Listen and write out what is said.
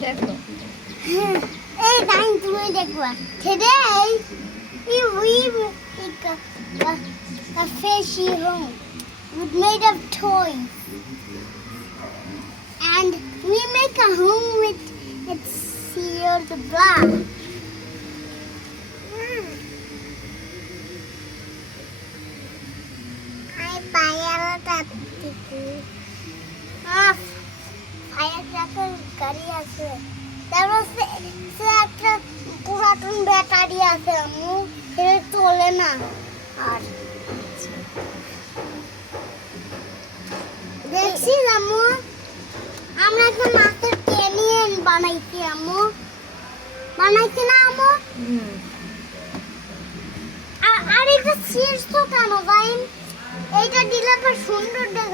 দেখো এই টাইম তুমি দেখবা today we a fishy home made of toys and we make a home with its sealed block. গাড়ি আছে তারপর সে একটা পুরাতন ব্যাটারি আছে আম্মু সেটা চলে না আর দেখছি আম্মু আমরা একটা মাছের ক্যানিয়ন বানাইছি আম্মু বানাইছি না আম্মু আর এটা শীর্ষ কেন ভাই এইটা দিলে তো সুন্দর দেখা